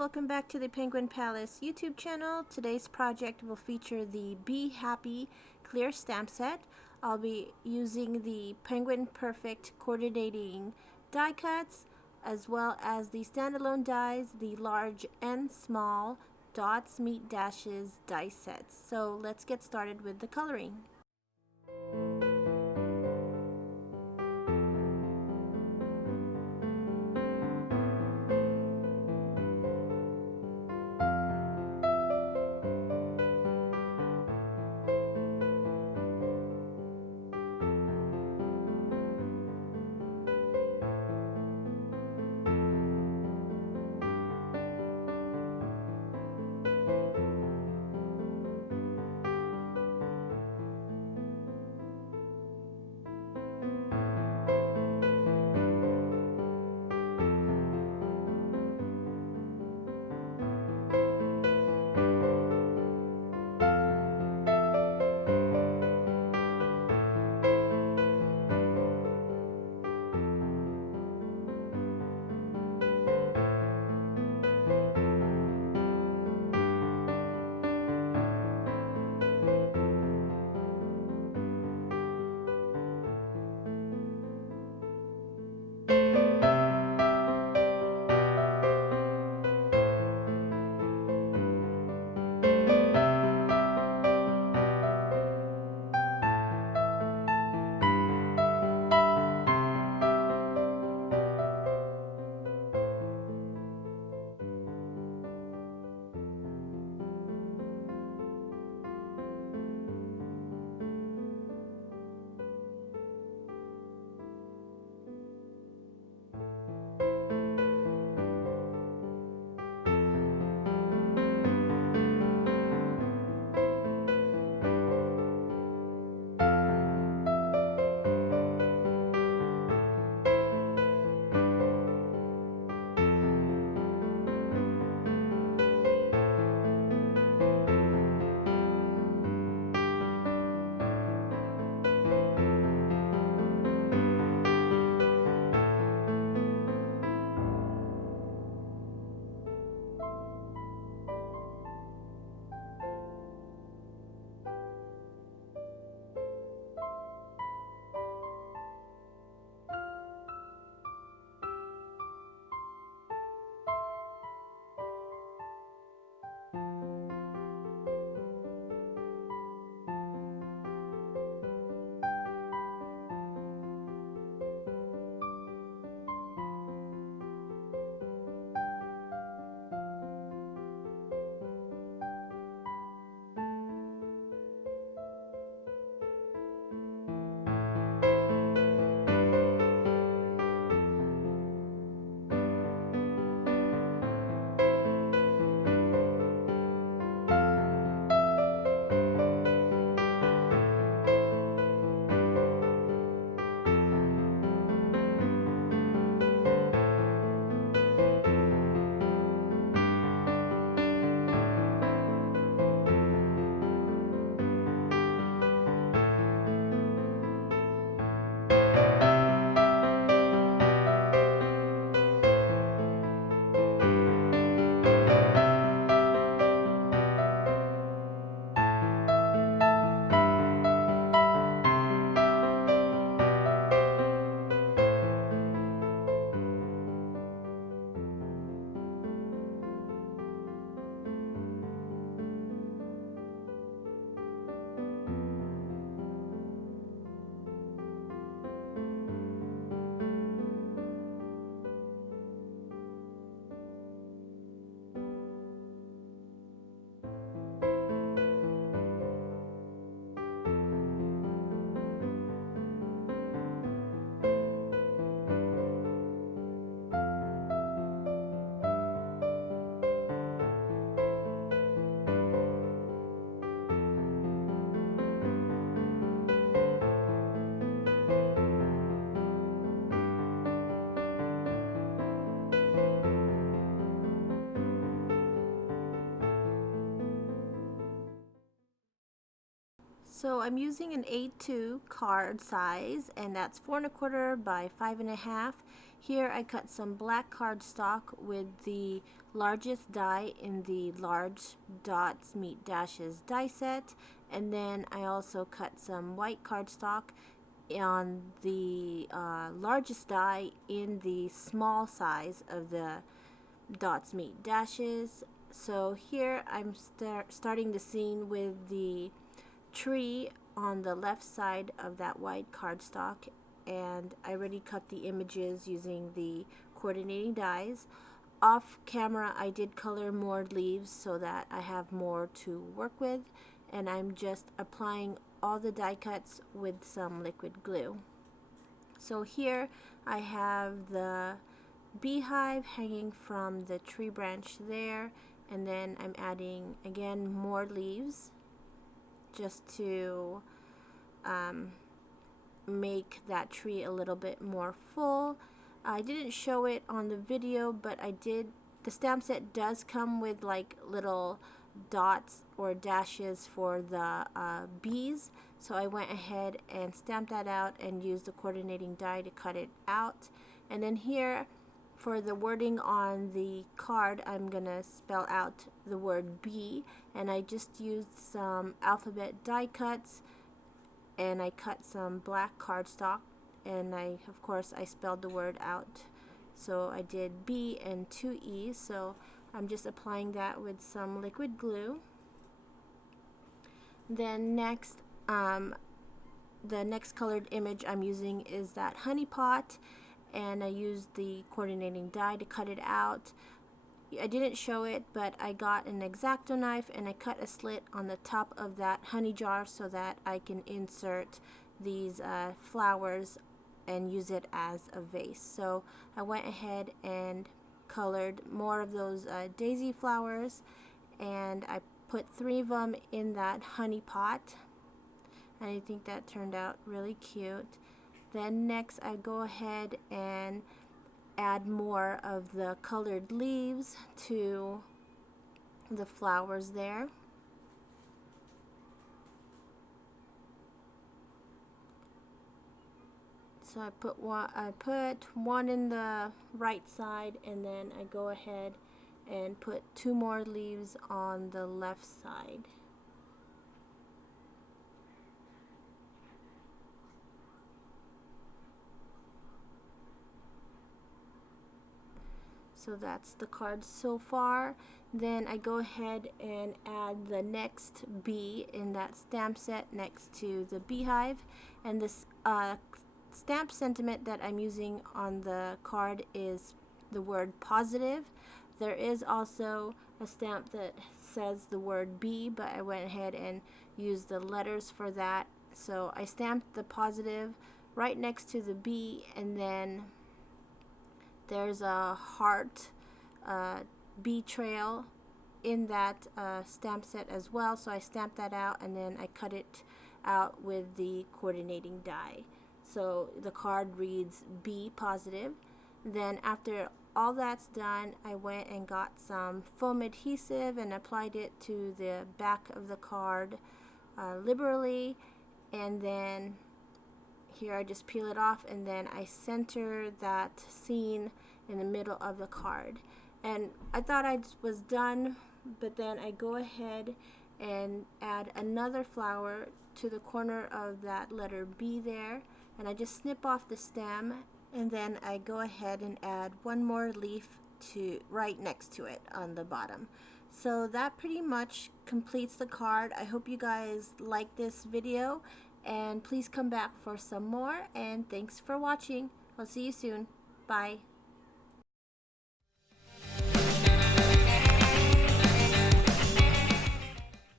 welcome back to the Penguin Palace YouTube channel. Today's project will feature the Be Happy clear stamp set. I'll be using the Penguin Perfect coordinating die cuts as well as the standalone dies, the large and small dots meet dashes die sets. So let's get started with the coloring. So I'm using an A2 card size, and that's 4 1/4 by 5 1/2. Here I cut some black cardstock with the largest die in the large dots meet dashes die set, and then I also cut some white cardstock on the largest die in the small size of the dots meet dashes. So here I'm starting the scene with the tree on the left side of that white cardstock, and I already cut the images using the coordinating dies. Off camera I did color more leaves so that I have more to work with, and I'm just applying all the die cuts with some liquid glue. So here I have the beehive hanging from the tree branch there, and then I'm adding again more leaves just to make that tree a little bit more full. I didn't show it on the video, but I did. The stamp set does come with like little dots or dashes for the bees, so I went ahead and stamped that out and used the coordinating die to cut it out. And then here for the wording on the card, I'm gonna spell out the word B, and I just used some alphabet die cuts, and I cut some black cardstock, and of course I spelled the word out. So I did B and 2 E's, so I'm just applying that with some liquid glue. Then next, the next colored image I'm using is that honey pot, and I used the coordinating die to cut it out. I didn't show it, but I got an X-Acto knife and I cut a slit on the top of that honey jar so that I can insert these flowers and use it as a vase. So I went ahead and colored more of those daisy flowers, and I put 3 of them in that honey pot, and I think that turned out really cute. Then next I go ahead and add more of the colored leaves to the flowers there. So I put one in the right side, and then I go ahead and put 2 more leaves on the left side. So that's the card so far. Then I go ahead and add the next bee in that stamp set next to the beehive, and this stamp sentiment that I'm using on the card is the word positive. There is also a stamp that says the word bee, but I went ahead and used the letters for that. So I stamped the positive right next to the bee, and then there's a heart bee trail in that stamp set as well, so I stamped that out and then I cut it out with the coordinating die. So the card reads B positive. Then after all that's done, I went and got some foam adhesive and applied it to the back of the card liberally, and then here I just peel it off, and then I center that scene in the middle of the card. And I thought I was done, but then I go ahead and add another flower to the corner of that letter B there, and I just snip off the stem, and then I go ahead and add one more leaf to right next to it on the bottom. So that pretty much completes the card. I hope you guys like this video, and please come back for some more, and thanks for watching. I'll see you soon. Bye.